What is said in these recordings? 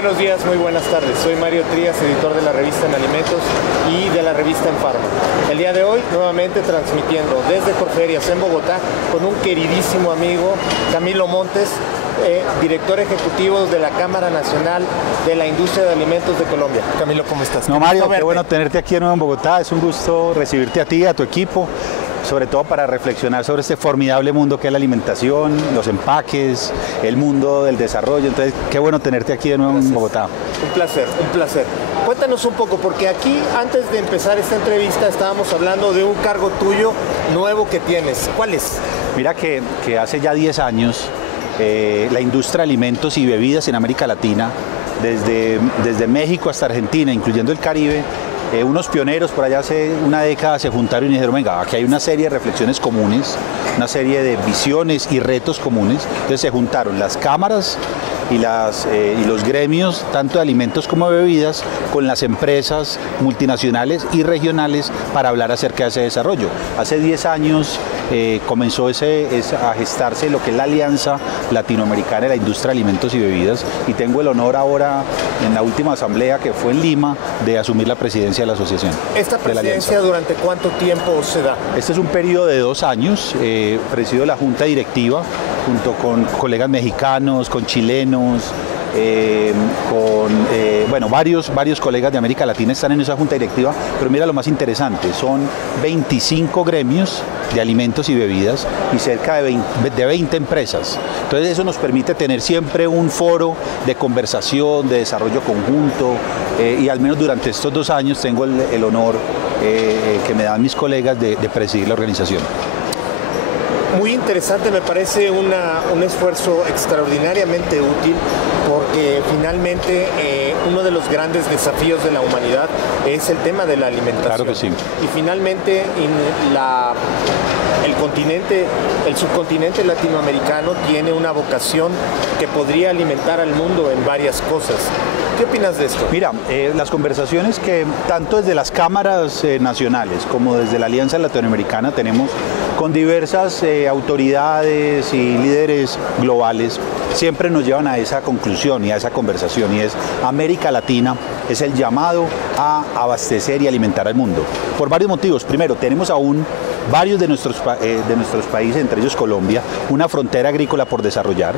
buenos días, muy buenas tardes. Soy Mario Trías, editor de la revista En Alimentos y de la revista En Farma. El día de hoy, nuevamente transmitiendo desde Corferias en Bogotá con un queridísimo amigo, Camilo Montes, director ejecutivo de la Cámara Nacional de la Industria de Alimentos de Colombia. Camilo, ¿cómo estás? No, Mario, qué bueno tenerte aquí de nuevo en Bogotá. Es un gusto recibirte a ti, a tu equipo, sobre todo para reflexionar sobre este formidable mundo que es la alimentación, los empaques, el mundo del desarrollo. Entonces, qué bueno tenerte aquí de nuevo en Bogotá. Un placer, un placer. Cuéntanos un poco, porque aquí, antes de empezar esta entrevista, estábamos hablando de un cargo tuyo nuevo que tienes. ¿Cuál es? Mira que hace ya 10 años, la industria de alimentos y bebidas en América Latina, desde México hasta Argentina, incluyendo el Caribe, unos pioneros por allá hace una década se juntaron y dijeron, venga, aquí hay una serie de reflexiones comunes, una serie de visiones y retos comunes. Entonces se juntaron las cámaras y los gremios, tanto de alimentos como de bebidas, con las empresas multinacionales y regionales para hablar acerca de ese desarrollo. Hace 10 años comenzó a gestarse lo que es la Alianza Latinoamericana de la Industria de Alimentos y Bebidas, y tengo el honor ahora, en la última asamblea que fue en Lima, de asumir la presidencia de la asociación. ¿Esta presidencia durante cuánto tiempo se da? Este es un periodo de 2 años. Presido la junta directiva junto con colegas mexicanos, con chilenos, varios colegas de América Latina están en esa junta directiva, pero mira lo más interesante, son 25 gremios de alimentos y bebidas y cerca de 20 empresas. Entonces eso nos permite tener siempre un foro de conversación, de desarrollo conjunto, y al menos durante estos 2 años tengo el honor que me dan mis colegas de presidir la organización. Muy interesante, me parece un esfuerzo extraordinariamente útil, porque finalmente uno de los grandes desafíos de la humanidad es el tema de la alimentación. Claro que sí. Y finalmente el subcontinente latinoamericano tiene una vocación que podría alimentar al mundo en varias cosas. ¿Qué opinas de esto? Mira, las conversaciones que tanto desde las cámaras nacionales como desde la Alianza Latinoamericana tenemos con diversas autoridades y líderes globales siempre nos llevan a esa conclusión y a esa conversación, y es América Latina es el llamado a abastecer y alimentar al mundo. Por varios motivos. Primero, tenemos aún varios de nuestros países, entre ellos Colombia, una frontera agrícola por desarrollar.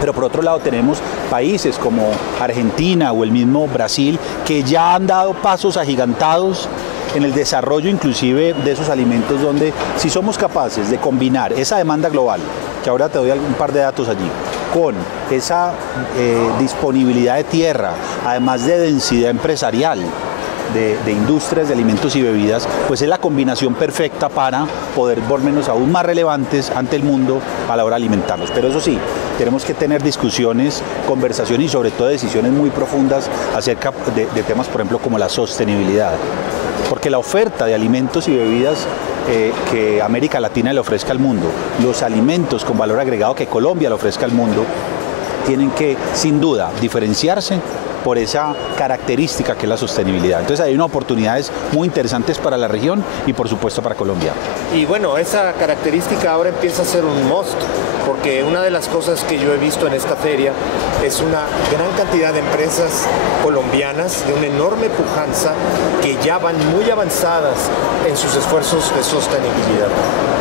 Pero por otro lado tenemos países como Argentina o el mismo Brasil que ya han dado pasos agigantados en el desarrollo inclusive de esos alimentos, donde si somos capaces de combinar esa demanda global, que ahora te doy un par de datos allí, con esa disponibilidad de tierra, además de densidad empresarial, de industrias de alimentos y bebidas, pues es la combinación perfecta para poder volvernos aún más relevantes ante el mundo a la hora de alimentarnos. Pero eso sí, tenemos que tener discusiones, conversaciones y sobre todo decisiones muy profundas acerca de temas, por ejemplo, como la sostenibilidad. Porque la oferta de alimentos y bebidas que América Latina le ofrezca al mundo, los alimentos con valor agregado que Colombia le ofrezca al mundo, tienen que, sin duda, diferenciarse por esa característica que es la sostenibilidad. Entonces hay unas oportunidades muy interesantes para la región y por supuesto para Colombia. Y bueno, esa característica ahora empieza a ser un must, porque una de las cosas que yo he visto en esta feria es una gran cantidad de empresas colombianas de una enorme pujanza que ya van muy avanzadas en sus esfuerzos de sostenibilidad.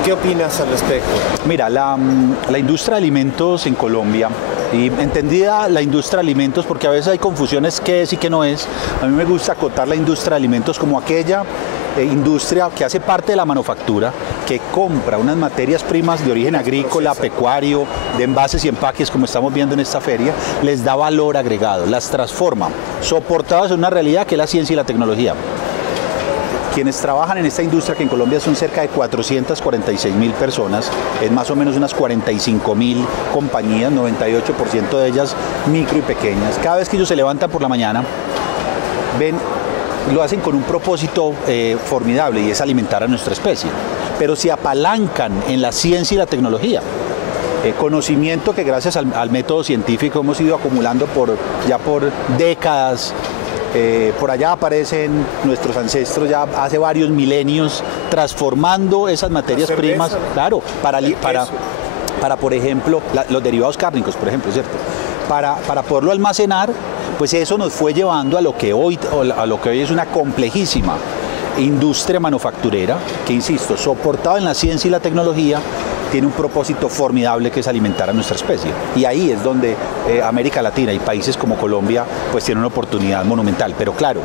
¿Qué opinas al respecto? Mira, la industria de alimentos en Colombia, y entendida la industria de alimentos, porque a veces hay confusiones qué es y qué no es. A mí me gusta acotar la industria de alimentos como aquella industria que hace parte de la manufactura, que compra unas materias primas de origen agrícola, pecuario, de envases y empaques, como estamos viendo en esta feria, les da valor agregado, las transforma, soportadas en una realidad que es la ciencia y la tecnología. Quienes trabajan en esta industria, que en Colombia son cerca de 446.000 personas, es más o menos unas 45.000 compañías, 98% de ellas micro y pequeñas. Cada vez que ellos se levantan por la mañana, lo hacen con un propósito formidable, y es alimentar a nuestra especie. Pero se apalancan en la ciencia y la tecnología. Conocimiento que gracias al método científico hemos ido acumulando por décadas. Por allá aparecen nuestros ancestros ya hace varios milenios transformando esas materias primas, claro, para por ejemplo, los derivados cárnicos, por ejemplo, ¿cierto? Para poderlo almacenar, Pues eso nos fue llevando a lo que hoy es una complejísima industria manufacturera que, insisto, soportada en la ciencia y la tecnología, tiene un propósito formidable que es alimentar a nuestra especie. Y ahí es donde América Latina y países como Colombia pues tienen una oportunidad monumental. Pero claro,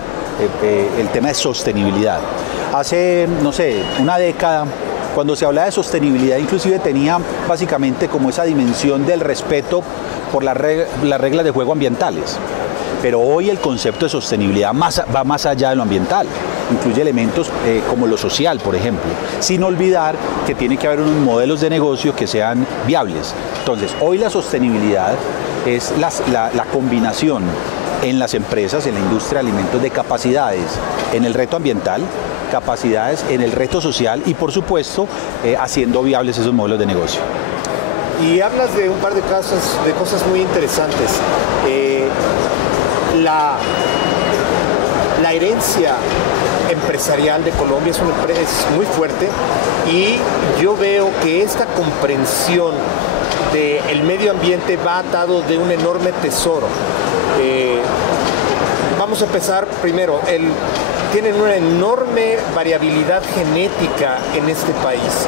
el tema de sostenibilidad. Hace, no sé, una década, cuando se hablaba de sostenibilidad, inclusive tenía básicamente como esa dimensión del respeto por las reglas de juego ambientales. Pero hoy el concepto de sostenibilidad va más allá de lo ambiental, incluye elementos como lo social, por ejemplo, sin olvidar que tiene que haber unos modelos de negocio que sean viables. Entonces, hoy la sostenibilidad es la combinación en las empresas, en la industria de alimentos, de capacidades en el reto ambiental, capacidades en el reto social y, por supuesto, haciendo viables esos modelos de negocio. Y hablas de un par de cosas muy interesantes. La herencia empresarial de Colombia es muy fuerte y yo veo que esta comprensión del medio ambiente va atado de un enorme tesoro. Vamos a empezar primero. Tienen una enorme variabilidad genética en este país.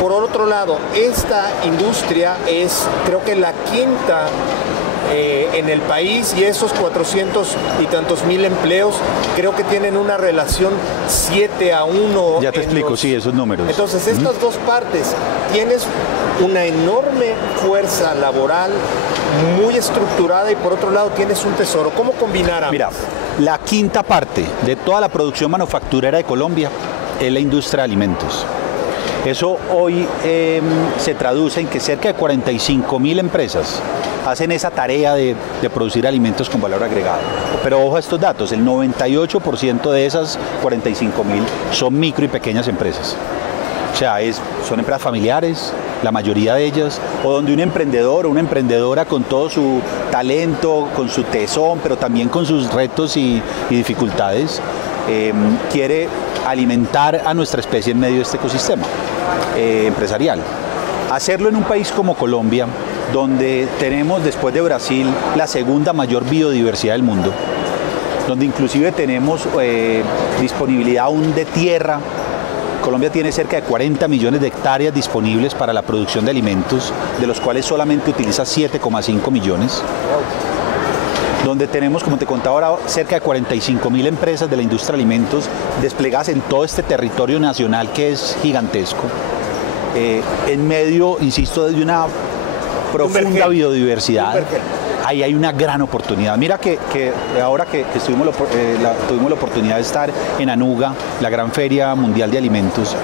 Por otro lado, esta industria es, creo que la quinta en el país, y esos 400 y tantos mil empleos creo que tienen una relación 7-1. Ya te explico, sí, esos números. Entonces, estas dos partes, tienes una enorme fuerza laboral muy estructurada y por otro lado tienes un tesoro. ¿Cómo combinar ambos? Mira, la quinta parte de toda la producción manufacturera de Colombia es la industria de alimentos. Eso hoy se traduce en que cerca de 45.000 empresas hacen esa tarea de producir alimentos con valor agregado. Pero ojo a estos datos, el 98% de esas 45.000 son micro y pequeñas empresas. O sea, son empresas familiares, la mayoría de ellas, o donde un emprendedor o una emprendedora con todo su talento, con su tesón, pero también con sus retos y dificultades, quiere alimentar a nuestra especie en medio de este ecosistema empresarial. Hacerlo en un país como Colombia, donde tenemos, después de Brasil, la segunda mayor biodiversidad del mundo, donde inclusive tenemos disponibilidad aún de tierra. Colombia tiene cerca de 40 millones de hectáreas disponibles para la producción de alimentos, de los cuales solamente utiliza 7,5 millones. Donde tenemos, como te contaba ahora, cerca de 45.000 empresas de la industria de alimentos desplegadas en todo este territorio nacional que es gigantesco. En medio, insisto, de una profunda biodiversidad, ahí hay una gran oportunidad. Mira que ahora que tuvimos la oportunidad de estar en Anuga, la gran feria mundial de alimentos,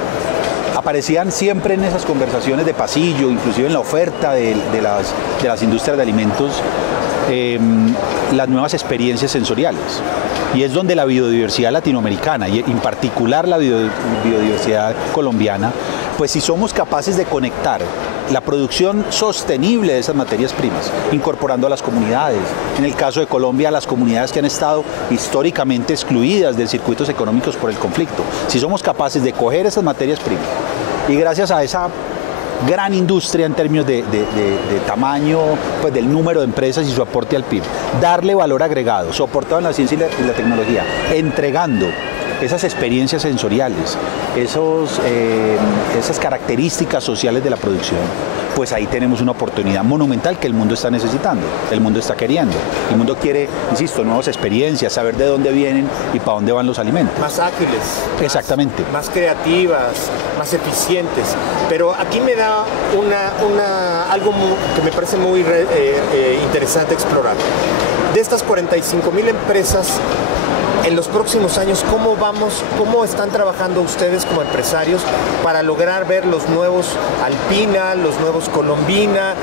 aparecían siempre en esas conversaciones de pasillo, inclusive en la oferta de las industrias de alimentos, las nuevas experiencias sensoriales. Y es donde la biodiversidad latinoamericana, y en particular la biodiversidad colombiana, pues si somos capaces de conectar la producción sostenible de esas materias primas, incorporando a las comunidades, en el caso de Colombia, a las comunidades que han estado históricamente excluidas de circuitos económicos por el conflicto, si somos capaces de coger esas materias primas y gracias a esa gran industria en términos de tamaño, pues del número de empresas y su aporte al PIB, darle valor agregado, soportado en la ciencia y la tecnología, entregando esas experiencias sensoriales, esas características sociales de la producción, pues ahí tenemos una oportunidad monumental que el mundo está necesitando, el mundo está queriendo. El mundo quiere, insisto, nuevas experiencias, saber de dónde vienen y para dónde van los alimentos. Más ágiles. Exactamente. Más creativas, más eficientes. Pero aquí me da algo que me parece muy interesante explorar. De estas 45.000 empresas, en los próximos años, ¿cómo están trabajando ustedes como empresarios para lograr ver los nuevos Alpina, los nuevos Colombina,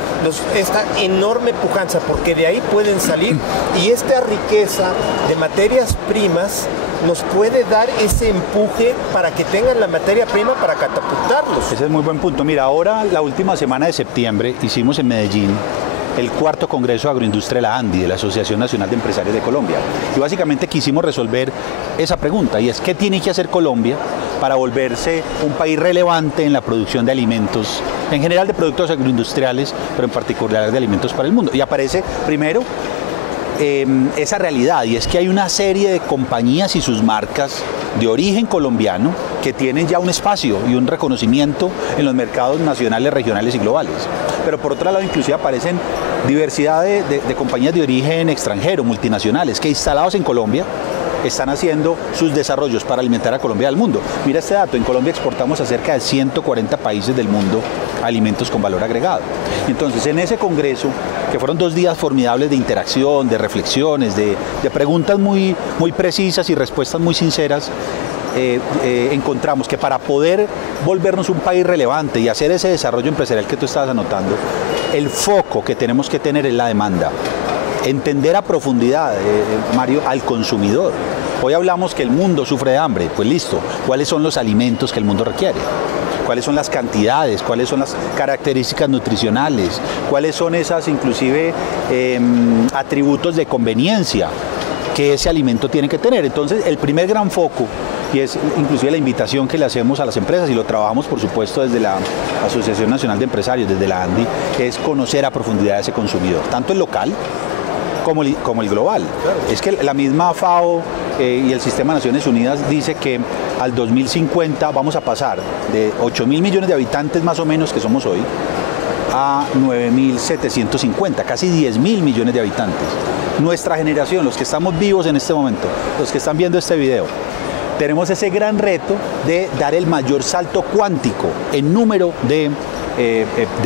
esta enorme pujanza? Porque de ahí pueden salir y esta riqueza de materias primas nos puede dar ese empuje para que tengan la materia prima para catapultarlos. Ese es muy buen punto. Mira, ahora la última semana de septiembre hicimos en Medellín el cuarto Congreso de Agroindustria de la ANDI, de la Asociación Nacional de Empresarios de Colombia. Y básicamente quisimos resolver esa pregunta, y es ¿qué tiene que hacer Colombia para volverse un país relevante en la producción de alimentos, en general de productos agroindustriales, pero en particular de alimentos para el mundo? Y aparece primero esa realidad, y es que hay una serie de compañías y sus marcas de origen colombiano que tienen ya un espacio y un reconocimiento en los mercados nacionales, regionales y globales. Pero por otro lado, inclusive aparecen diversidad de compañías de origen extranjero, multinacionales, que instalados en Colombia están haciendo sus desarrollos para alimentar a Colombia y al mundo. Mira este dato, en Colombia exportamos a cerca de 140 países del mundo alimentos con valor agregado. Entonces, en ese congreso, que fueron 2 días formidables de interacción, de reflexiones, de preguntas muy precisas y respuestas muy sinceras, encontramos que para poder volvernos un país relevante y hacer ese desarrollo empresarial que tú estabas anotando, el foco que tenemos que tener es la demanda. Entender a profundidad, Mario, al consumidor. Hoy hablamos que el mundo sufre de hambre, pues listo, ¿cuáles son los alimentos que el mundo requiere? ¿Cuáles son las cantidades? ¿Cuáles son las características nutricionales? ¿Cuáles son esas, inclusive, atributos de conveniencia que ese alimento tiene que tener? Entonces, el primer gran foco, y es inclusive la invitación que le hacemos a las empresas, y lo trabajamos por supuesto desde la Asociación Nacional de Empresarios, desde la ANDI, es conocer a profundidad a ese consumidor, tanto el local como el global. Es que la misma FAO y el Sistema de Naciones Unidas dice que al 2050 vamos a pasar de 8.000 millones de habitantes más o menos que somos hoy a 9.750, casi 10.000 millones de habitantes. Nuestra generación, los que estamos vivos en este momento, los que están viendo este video, tenemos ese gran reto de dar el mayor salto cuántico en número de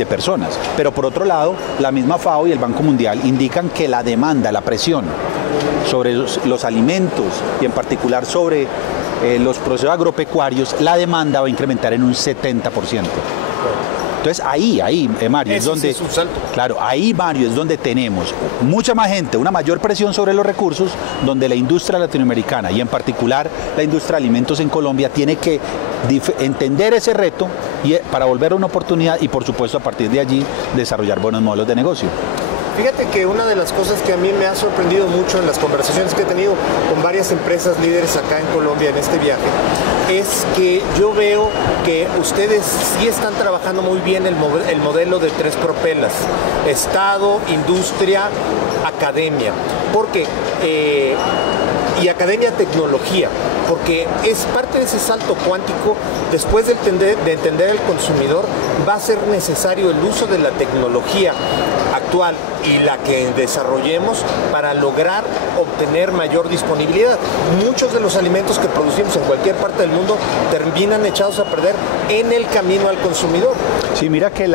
personas. Pero por otro lado, la misma FAO y el Banco Mundial indican que la demanda, la presión sobre los alimentos y en particular sobre los procesos agropecuarios, la demanda va a incrementar en un 70%. Entonces ahí, Mario, es donde, es un salto. Claro, ahí, Mario, es donde tenemos mucha más gente, una mayor presión sobre los recursos, donde la industria latinoamericana y en particular la industria de alimentos en Colombia tiene que entender ese reto para volver a una oportunidad y por supuesto a partir de allí desarrollar buenos modelos de negocio. Fíjate que una de las cosas que a mí me ha sorprendido mucho en las conversaciones que he tenido con varias empresas líderes acá en Colombia en este viaje, es que yo veo que ustedes sí están trabajando muy bien el modelo de 3 propelas: Estado, industria, academia. Porque y academia tecnología, porque es parte de ese salto cuántico. Después de entender el consumidor, va a ser necesario el uso de la tecnología actual y la que desarrollemos para lograr obtener mayor disponibilidad. Muchos de los alimentos que producimos en cualquier parte del mundo terminan echados a perder en el camino al consumidor. Sí, mira que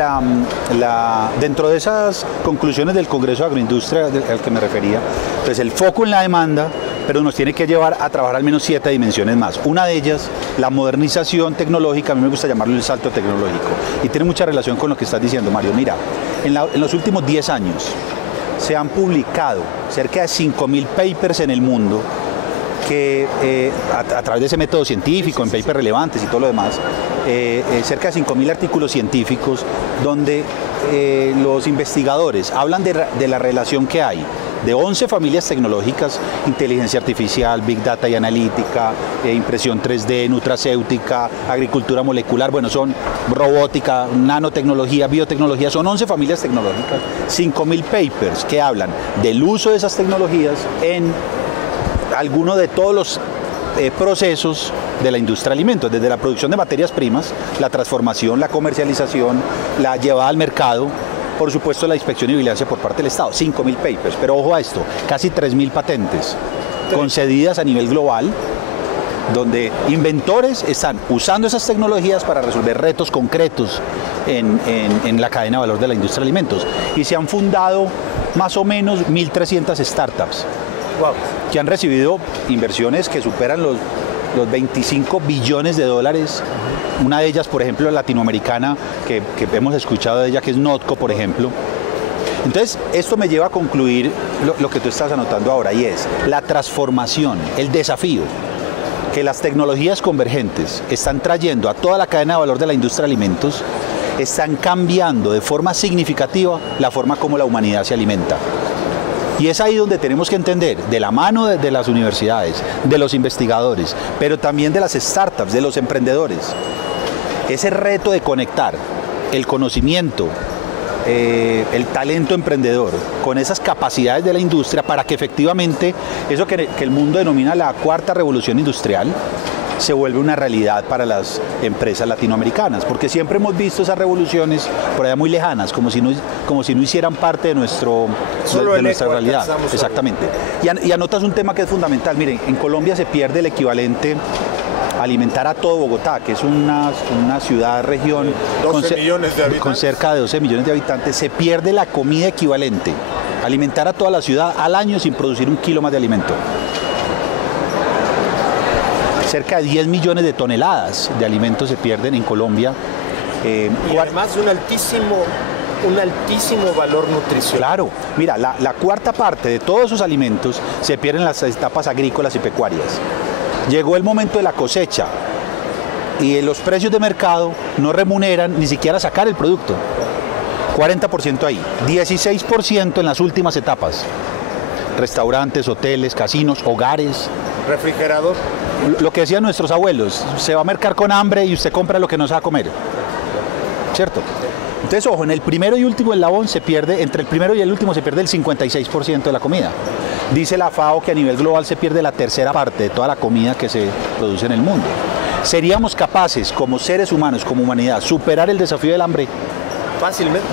dentro de esas conclusiones del Congreso de Agroindustria al que me refería, pues el foco en la demanda, pero nos tiene que llevar a trabajar al menos 7 dimensiones más. Una de ellas, la modernización tecnológica, a mí me gusta llamarlo el salto tecnológico, y tiene mucha relación con lo que estás diciendo, Mario. Mira, en los últimos 10 años se han publicado cerca de 5.000 papers en el mundo que a través de ese método científico, en papers relevantes y todo lo demás, cerca de 5.000 artículos científicos donde los investigadores hablan de la relación que hay de 11 familias tecnológicas: inteligencia artificial, big data y analítica, impresión 3D, nutracéutica, agricultura molecular, bueno, son robótica, nanotecnología, biotecnología, son 11 familias tecnológicas, 5.000 papers que hablan del uso de esas tecnologías en alguno de todos los procesos de la industria de alimentos, desde la producción de materias primas, la transformación, la comercialización, la llevada al mercado, por supuesto la inspección y vigilancia por parte del Estado. 5.000 papers, pero ojo a esto, casi 3.000 patentes concedidas a nivel global, donde inventores están usando esas tecnologías para resolver retos concretos en la cadena de valor de la industria de alimentos. Y se han fundado más o menos 1.300 startups. Wow. Que han recibido inversiones que superan los 25 billones de dólares. Una de ellas, por ejemplo, latinoamericana, que hemos escuchado de ella, que es Notco, por ejemplo. Entonces, esto me lleva a concluir lo que tú estás anotando ahora, y es la transformación, el desafío que las tecnologías convergentes están trayendo a toda la cadena de valor de la industria de alimentos, están cambiando de forma significativa la forma como la humanidad se alimenta. Y es ahí donde tenemos que entender, de la mano de las universidades, de los investigadores, pero también de las startups, de los emprendedores, ese reto de conectar el conocimiento el talento emprendedor, con esas capacidades de la industria para que efectivamente eso que el mundo denomina la cuarta revolución industrial se vuelve una realidad para las empresas latinoamericanas, porque siempre hemos visto esas revoluciones por allá muy lejanas, como si no hicieran parte de nuestra realidad. Exactamente. Y anotas un tema que es fundamental. Miren, en Colombia se pierde el equivalente a alimentar a todo Bogotá, que es una ciudad-región con cerca de 12 millones de habitantes. Se pierde la comida equivalente, alimentar a toda la ciudad al año sin producir un kilo más de alimento. Cerca de 10 millones de toneladas de alimentos se pierden en Colombia. Y además un altísimo valor nutricional. Claro, mira, la cuarta parte de todos esos alimentos se pierden en las etapas agrícolas y pecuarias. Llegó el momento de la cosecha y los precios de mercado no remuneran ni siquiera sacar el producto. 40% ahí, 16% en las últimas etapas. Restaurantes, hoteles, casinos, hogares. Refrigerador. Lo que decían nuestros abuelos, se va a mercar con hambre y usted compra lo que no se va a comer. ¿Cierto? Entonces, ojo, en el primero y último eslabón se pierde, entre el primero y el último se pierde el 56% de la comida. Dice la FAO que a nivel global se pierde la tercera parte de toda la comida que se produce en el mundo. ¿Seríamos capaces, como seres humanos, como humanidad, superar el desafío del hambre? Fácilmente.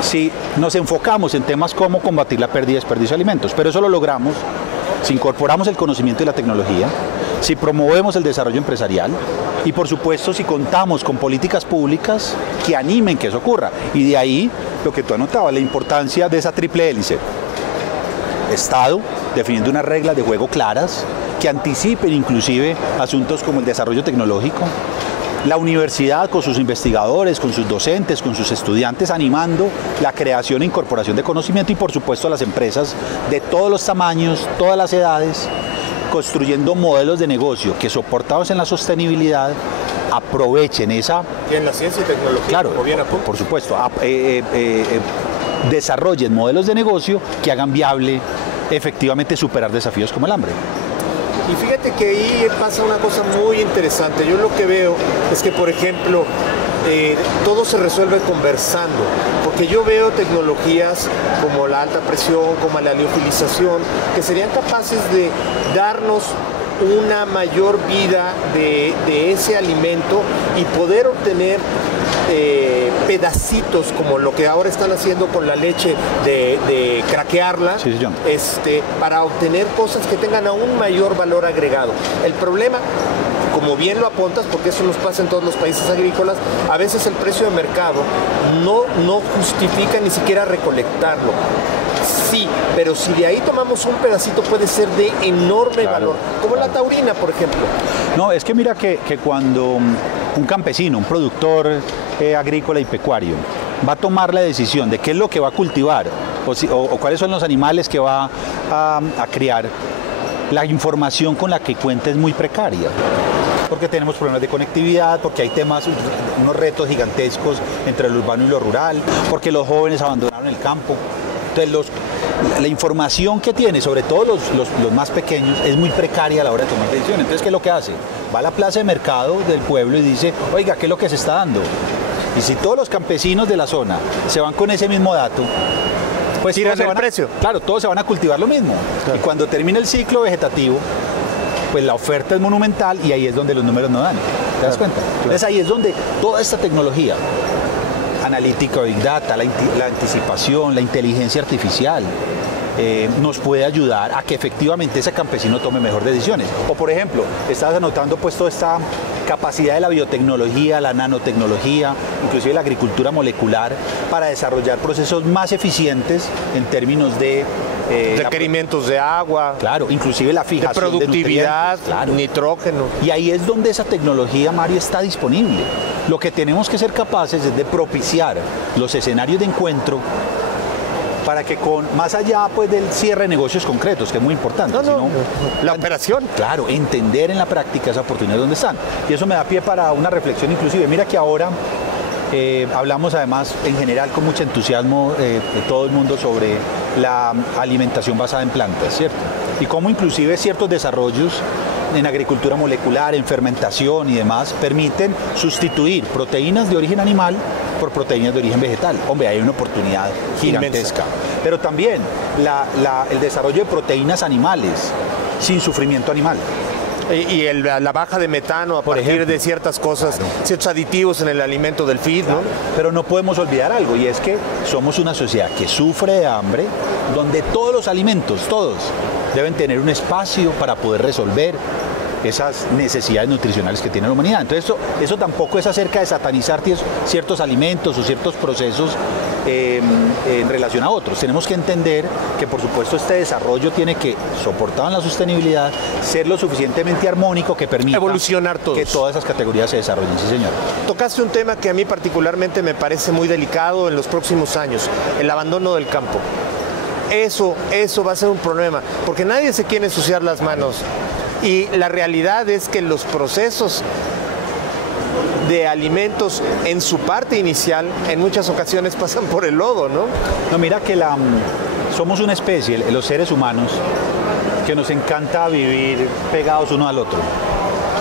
Si nos enfocamos en temas como combatir la pérdida y desperdicio de alimentos, pero eso lo logramos si incorporamos el conocimiento y la tecnología, si promovemos el desarrollo empresarial y por supuesto si contamos con políticas públicas que animen que eso ocurra. Y de ahí lo que tú anotabas, la importancia de esa triple hélice. Estado, definiendo unas reglas de juego claras que anticipen inclusive asuntos como el desarrollo tecnológico. La universidad con sus investigadores, con sus docentes, con sus estudiantes animando la creación e incorporación de conocimiento y por supuesto las empresas de todos los tamaños, todas las edades, construyendo modelos de negocio que soportados en la sostenibilidad aprovechen esa... Y en la ciencia y tecnología, claro, como bien por supuesto, desarrollen modelos de negocio que hagan viable efectivamente superar desafíos como el hambre. Y fíjate que ahí pasa una cosa muy interesante. Yo lo que veo es que, por ejemplo, todo se resuelve conversando, porque yo veo tecnologías como la alta presión, como la liofilización, que serían capaces de darnos una mayor vida de ese alimento y poder obtener pedacitos como lo que ahora están haciendo con la leche de craquearla, sí, para obtener cosas que tengan aún mayor valor agregado. El problema, como bien lo apuntas, porque eso nos pasa en todos los países agrícolas, a veces el precio de mercado no justifica ni siquiera recolectarlo. Sí, pero si de ahí tomamos un pedacito puede ser de enorme valor, como la taurina, por ejemplo. No, es que mira que cuando un campesino, un productor agrícola y pecuario va a tomar la decisión de qué es lo que va a cultivar o cuáles son los animales que va a criar, la información con la que cuenta es muy precaria. Porque tenemos problemas de conectividad, porque hay unos retos gigantescos entre lo urbano y lo rural, porque los jóvenes abandonaron el campo. Entonces la información que tiene, sobre todo los más pequeños, es muy precaria a la hora de tomar decisiones. Entonces, ¿qué es lo que hace? Va a la plaza de mercado del pueblo y dice, oiga, ¿qué es lo que se está dando? Y si todos los campesinos de la zona se van con ese mismo dato, pues tiran el precio. Claro, todos se van a cultivar lo mismo. Claro. Y cuando termina el ciclo vegetativo, pues la oferta es monumental y ahí es donde los números no dan. ¿Te das cuenta? Claro. Entonces ahí es donde toda esta tecnología, analítica, Big Data, la anticipación, la inteligencia artificial, nos puede ayudar a que efectivamente ese campesino tome mejores decisiones. O por ejemplo, estás anotando pues toda esta capacidad de la biotecnología, la nanotecnología, inclusive la agricultura molecular, para desarrollar procesos más eficientes en términos de requerimientos de agua, claro, inclusive la fijación de productividad, claro, nitrógeno. Y ahí es donde esa tecnología, Mario, está disponible. Lo que tenemos que ser capaces es de propiciar los escenarios de encuentro para que más allá pues del cierre de negocios concretos, que es muy importante, sino la operación. Claro, entender en la práctica esa oportunidad donde están. Y eso me da pie para una reflexión inclusive. Mira que ahora hablamos además en general con mucho entusiasmo de todo el mundo sobre la alimentación basada en plantas, ¿cierto? Y cómo inclusive ciertos desarrollos en agricultura molecular, en fermentación y demás, permiten sustituir proteínas de origen animal por proteínas de origen vegetal. Hombre, hay una oportunidad gigantesca. Pero también el desarrollo de proteínas animales sin sufrimiento animal. Y la baja de metano a partir de ciertas cosas, claro, ciertos aditivos en el alimento del feed, claro, ¿no? Pero no podemos olvidar algo, y es que somos una sociedad que sufre de hambre, donde todos los alimentos, todos, deben tener un espacio para poder resolver esas necesidades nutricionales que tiene la humanidad. Entonces eso tampoco es acerca de satanizar ciertos alimentos o ciertos procesos en relación a otros. Tenemos que entender que por supuesto este desarrollo tiene que, soportado en la sostenibilidad, ser lo suficientemente armónico que permita evolucionar todos, que todas esas categorías se desarrollen. Sí, señor. Tocaste un tema que a mí particularmente me parece muy delicado en los próximos años, el abandono del campo. Eso va a ser un problema, porque nadie se quiere ensuciar las manos. Y la realidad es que los procesos de alimentos en su parte inicial en muchas ocasiones pasan por el lodo, ¿no? No, mira que somos una especie, los seres humanos, que nos encanta vivir pegados uno al otro.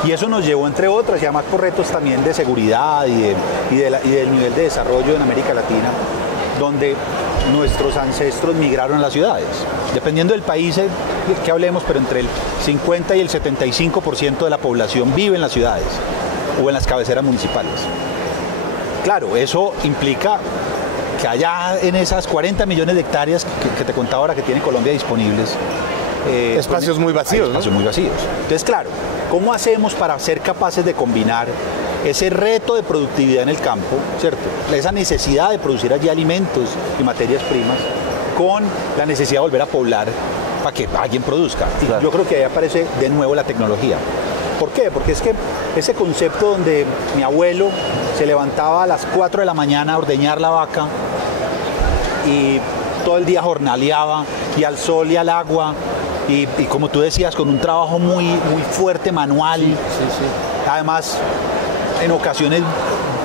Y eso nos llevó, entre otras, y además por retos también de seguridad y del nivel de desarrollo en América Latina, donde nuestros ancestros migraron a las ciudades. Dependiendo del país que hablemos, pero entre el 50 y el 75% de la población vive en las ciudades o en las cabeceras municipales. Claro, eso implica que allá en esas 40 millones de hectáreas que te contaba ahora que tiene Colombia disponibles, espacios muy vacíos, espacios muy vacíos. Entonces, claro, ¿cómo hacemos para ser capaces de combinar ese reto de productividad en el campo, ¿cierto? Esa necesidad de producir allí alimentos y materias primas con la necesidad de volver a poblar para que alguien produzca? Claro. Yo creo que ahí aparece de nuevo la tecnología. ¿Por qué? Porque es que ese concepto donde mi abuelo se levantaba a las 4 de la mañana a ordeñar la vaca y todo el día jornaleaba y al sol y al agua y como tú decías, con un trabajo muy fuerte manual, sí. Además en ocasiones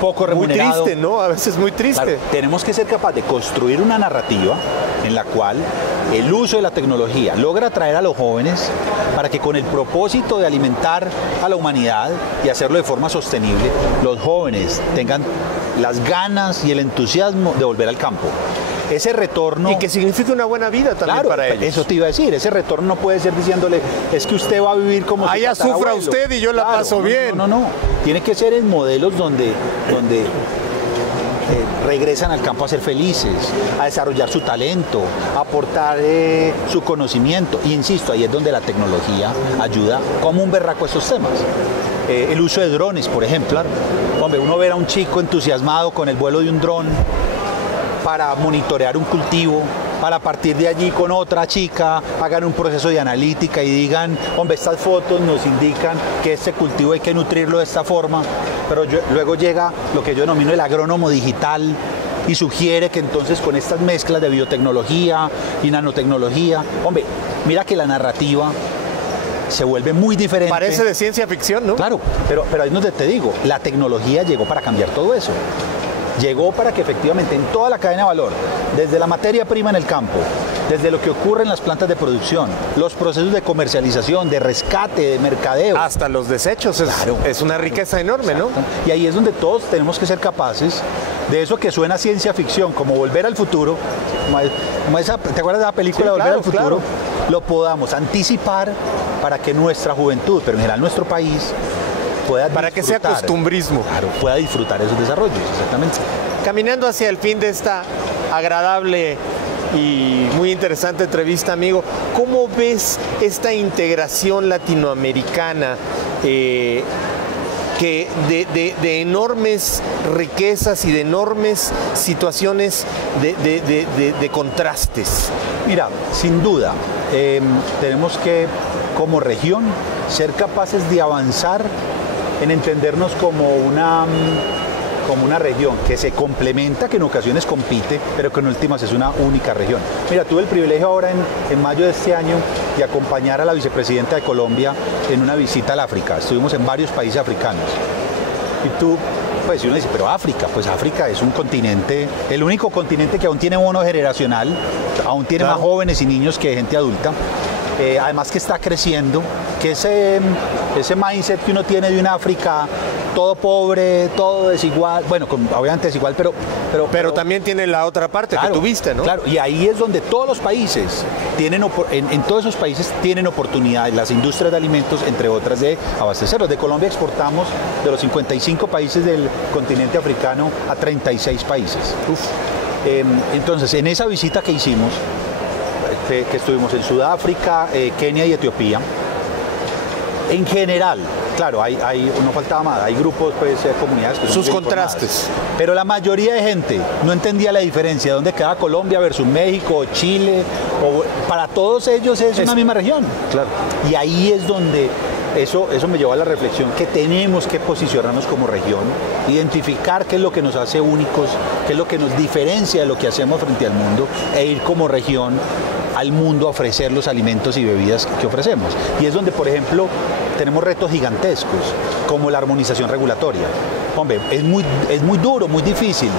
poco remunerado. Muy triste, ¿no? A veces muy triste. Claro, tenemos que ser capaces de construir una narrativa en la cual el uso de la tecnología logra atraer a los jóvenes para que con el propósito de alimentar a la humanidad y hacerlo de forma sostenible, los jóvenes tengan las ganas y el entusiasmo de volver al campo. Ese retorno... Y que signifique una buena vida también, claro, para ellos. Eso te iba a decir, ese retorno no puede ser diciéndole, es que usted va a vivir como... Allá sufra usted y yo la paso bien. No. Tiene que ser en modelos donde regresan al campo a ser felices, a desarrollar su talento, a aportar su conocimiento. Y insisto, ahí es donde la tecnología ayuda como un berraco a estos temas. El uso de drones, por ejemplo. Hombre, uno ver a un chico entusiasmado con el vuelo de un dron para monitorear un cultivo, para partir de allí con otra chica hagan un proceso de analítica y digan, hombre, estas fotos nos indican que este cultivo hay que nutrirlo de esta forma, pero luego llega lo que yo denomino el agrónomo digital y sugiere que entonces con estas mezclas de biotecnología y nanotecnología, hombre, mira que la narrativa se vuelve muy diferente. Parece de ciencia ficción, ¿no? Claro, pero ahí es donde te digo, la tecnología llegó para cambiar todo eso. Llegó para que efectivamente en toda la cadena de valor, desde la materia prima en el campo, desde lo que ocurre en las plantas de producción, los procesos de comercialización, de rescate, de mercadeo. Hasta los desechos, claro, es una riqueza enorme, ¿no? Y ahí es donde todos tenemos que ser capaces de eso que suena ciencia ficción, como Volver al Futuro, ¿te acuerdas de la película, sí, Volver al Futuro? Claro. Lo podamos anticipar para que nuestra juventud, pero en general nuestro país, pueda para que sea costumbrismo. Claro, pueda disfrutar esos desarrollos, exactamente. Caminando hacia el fin de esta agradable y muy interesante entrevista, amigo, ¿cómo ves esta integración latinoamericana que de enormes riquezas y de enormes situaciones de contrastes? Mira, sin duda, tenemos que, como región, ser capaces de avanzar en entendernos como una región que se complementa, que en ocasiones compite, pero que en últimas es una única región. Mira, tuve el privilegio ahora en mayo de este año de acompañar a la vicepresidenta de Colombia en una visita al África. Estuvimos en varios países africanos. Y tú, pues uno dice, pero África, pues África es un continente, el único continente que aún tiene bono generacional, aún tiene más jóvenes y niños que gente adulta. Además que está creciendo, que ese mindset que uno tiene de un África todo pobre, todo desigual, bueno, obviamente desigual, pero también tiene la otra parte, claro, que tuviste, ¿no? Claro, y ahí es donde todos los países tienen, en todos esos países tienen oportunidades, las industrias de alimentos, entre otras, de abastecerlos. De Colombia exportamos de los 55 países del continente africano a 36 países. Entonces, en esa visita que hicimos, que estuvimos en Sudáfrica, Kenia y Etiopía, en general, claro, no faltaba más, hay grupos, pues, comunidades que son sus contrastes. Pero la mayoría de gente no entendía la diferencia de dónde quedaba Colombia versus México o Chile. Para todos ellos es una misma región. Claro. Y ahí es donde eso me llevó a la reflexión que tenemos que posicionarnos como región, identificar qué es lo que nos hace únicos, qué es lo que nos diferencia de lo que hacemos frente al mundo, e ir como región al mundo a ofrecer los alimentos y bebidas que ofrecemos. Y es donde, por ejemplo, tenemos retos gigantescos, como la armonización regulatoria. Hombre, es muy duro, muy difícil,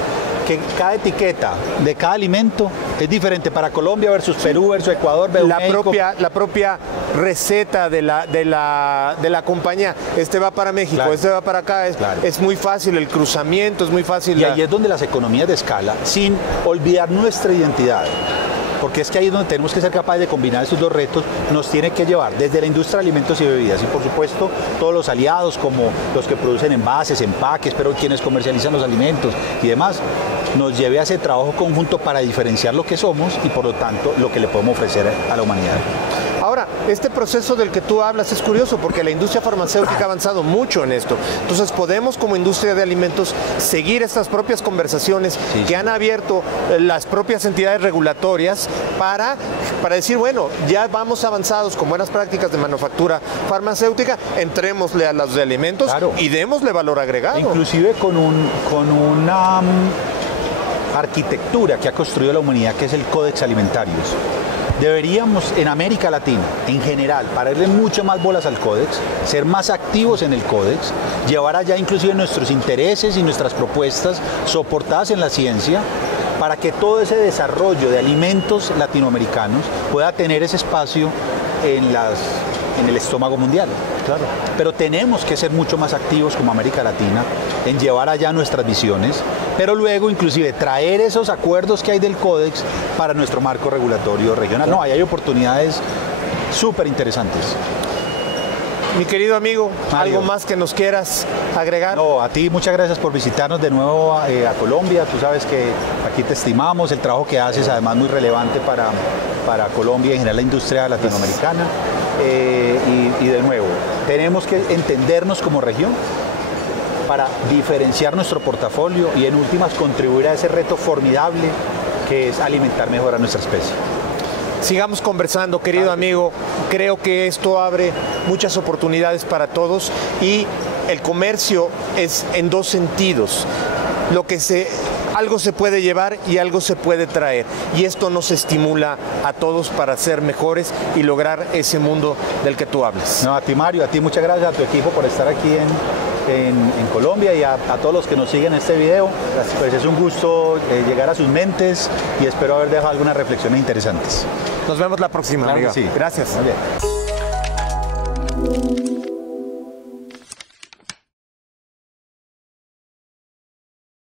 que cada etiqueta de cada alimento es diferente para Colombia versus Perú versus Ecuador versus México. La propia receta de la compañía, este va para México, claro, este va para acá, es muy fácil el cruzamiento, es muy fácil. Y ahí es donde las economías de escala, sin olvidar nuestra identidad, porque es que ahí es donde tenemos que ser capaces de combinar estos dos retos, nos tiene que llevar desde la industria de alimentos y bebidas y, por supuesto, todos los aliados como los que producen envases, empaques, pero quienes comercializan los alimentos y demás, nos lleve a ese trabajo conjunto para diferenciar lo que somos y, por lo tanto, lo que le podemos ofrecer a la humanidad. Ahora, este proceso del que tú hablas es curioso porque la industria farmacéutica ha avanzado mucho en esto. Entonces, podemos como industria de alimentos seguir estas propias conversaciones que han abierto las propias entidades regulatorias para decir, bueno, ya vamos avanzados con buenas prácticas de manufactura farmacéutica, entrémosle a los de alimentos, claro, y démosle valor agregado. Inclusive con una arquitectura que ha construido la humanidad, que es el Códex Alimentarios. Deberíamos, en América Latina, en general, para darle mucho más bolas al Códex, ser más activos en el Códex, llevar allá inclusive nuestros intereses y nuestras propuestas soportadas en la ciencia, para que todo ese desarrollo de alimentos latinoamericanos pueda tener ese espacio en el estómago mundial. Claro. Pero tenemos que ser mucho más activos como América Latina en llevar allá nuestras visiones, pero luego inclusive traer esos acuerdos que hay del Códex para nuestro marco regulatorio regional. No, ahí hay oportunidades súper interesantes. Mi querido amigo, Mario, ¿algo más que nos quieras agregar? No, a ti muchas gracias por visitarnos de nuevo a Colombia. Tú sabes que aquí te estimamos, el trabajo que haces además muy relevante para Colombia y en general la industria latinoamericana. Y de nuevo, tenemos que entendernos como región para diferenciar nuestro portafolio y en últimas contribuir a ese reto formidable que es alimentar mejor a nuestra especie. Sigamos conversando, querido amigo. Creo que esto abre muchas oportunidades para todos y el comercio es en dos sentidos. Algo se puede llevar y algo se puede traer. Y esto nos estimula a todos para ser mejores y lograr ese mundo del que tú hablas. No, a ti, Mario, a ti muchas gracias, a tu equipo por estar aquí en Colombia y a todos los que nos siguen en este video. Pues es un gusto llegar a sus mentes y espero haber dejado algunas reflexiones interesantes. Nos vemos la próxima, claro, amigo. Sí. Gracias. Muy bien.